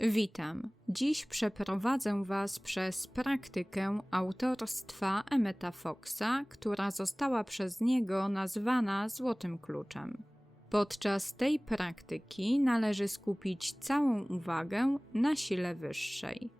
Witam. Dziś przeprowadzę Was przez praktykę autorstwa Emeta Foxa, która została przez niego nazwana Złotym Kluczem. Podczas tej praktyki należy skupić całą uwagę na sile wyższej.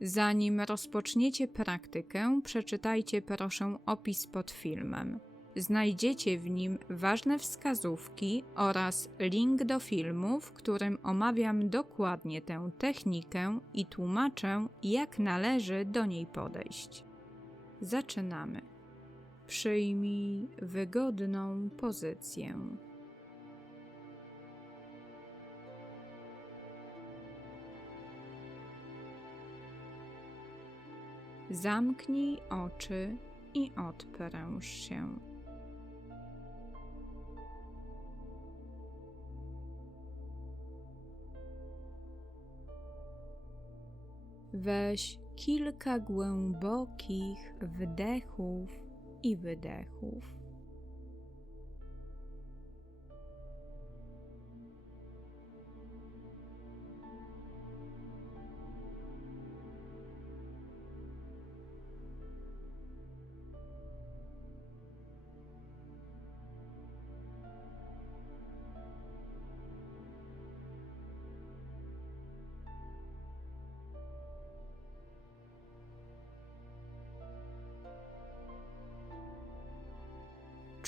Zanim rozpoczniecie praktykę, przeczytajcie proszę opis pod filmem. Znajdziecie w nim ważne wskazówki oraz link do filmu, w którym omawiam dokładnie tę technikę i tłumaczę, jak należy do niej podejść. Zaczynamy. Przyjmij wygodną pozycję. Zamknij oczy i odpręż się. Weź kilka głębokich wdechów i wydechów.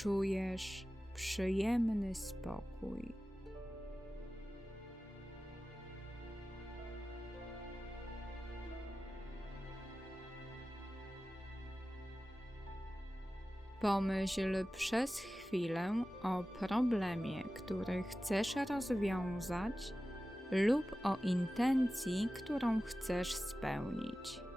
Czujesz przyjemny spokój. Pomyśl przez chwilę o problemie, który chcesz rozwiązać, lub o intencji, którą chcesz spełnić.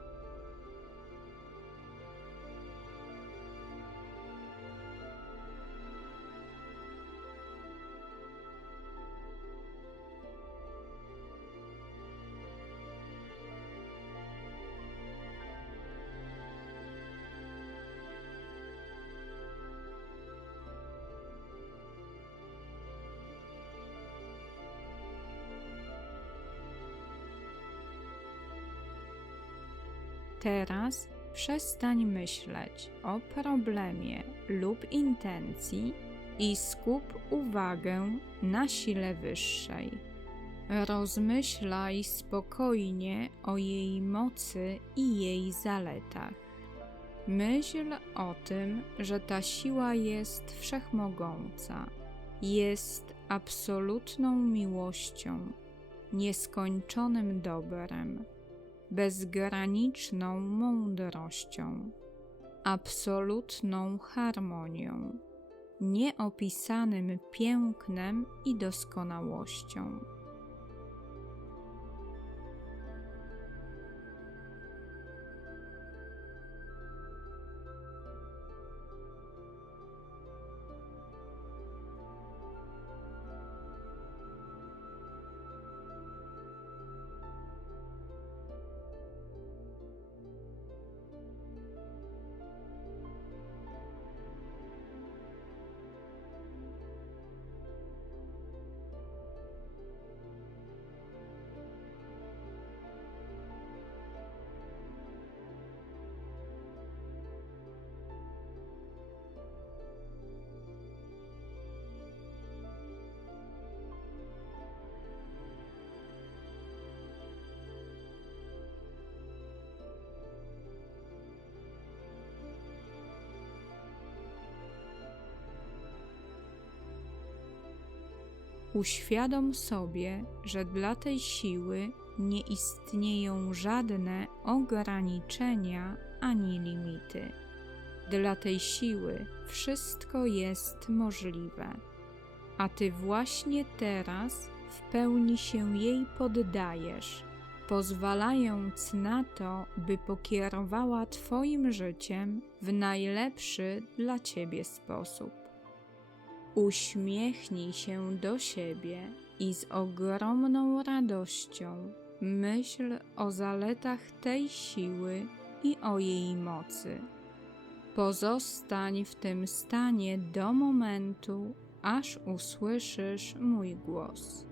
Teraz przestań myśleć o problemie lub intencji i skup uwagę na sile wyższej. Rozmyślaj spokojnie o jej mocy i jej zaletach. Myśl o tym, że ta siła jest wszechmogąca, jest absolutną miłością, nieskończonym dobrem bezgraniczną mądrością, absolutną harmonią, nieopisanym pięknem i doskonałością. Uświadom sobie, że dla tej siły nie istnieją żadne ograniczenia ani limity. Dla tej siły wszystko jest możliwe, a ty właśnie teraz w pełni się jej poddajesz, pozwalając na to, by pokierowała Twoim życiem w najlepszy dla Ciebie sposób. Uśmiechnij się do siebie i z ogromną radością myśl o zaletach tej siły i o jej mocy. Pozostań w tym stanie do momentu, aż usłyszysz mój głos.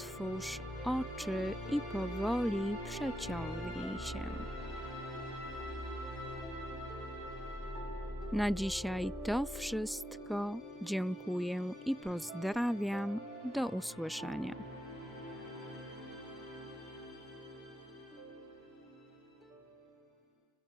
Otwórz oczy i powoli przeciągnij się. Na dzisiaj to wszystko. Dziękuję i pozdrawiam. Do usłyszenia.